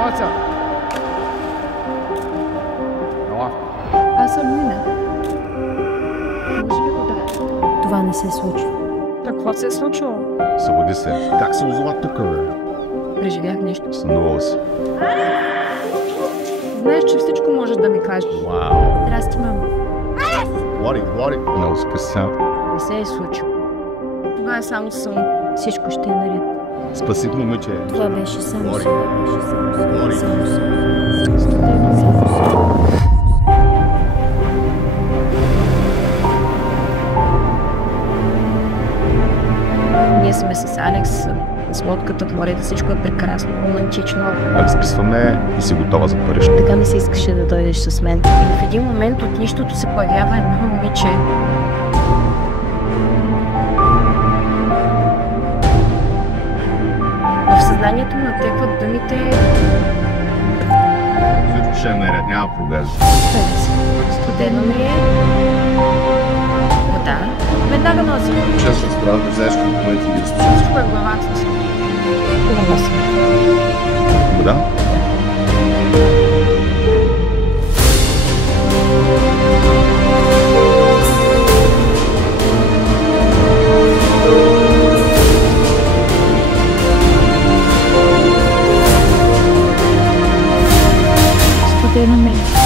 Моца! Ела. Аз съм Нина. Може ли го да? Това не се случва. Какво се е случило? Събуди се. Как се озова тук, бе? Преживях нещо. Сънувал си. Знаеш, че всичко можеш да ми кажеш. Вау. Здрасти, мамо. Влади. Много спеса. Не се е случило. Това е само сън. Всичко ще е наред. Спаси момиче. Това беше само Говори. сън. Беше само сън. Говори. Само сън. Студено само сън. Ние сме с Алекс, с лодката в морето, всичко е прекрасно, романтично. Разписваме и си готова за Париж. Така ми се искаше да дойдеш с мен. И в един момент от нищото се появява едно момиче. В съзнанието му натекват думите... Всичко ще е наред, няма проблем. Студено ми е. Вода. Веднага носи. Често трябва да вземеш компоненти и ги разпишеш. Всичко е в главата си. Хубаво си. Вода? Студено ми е.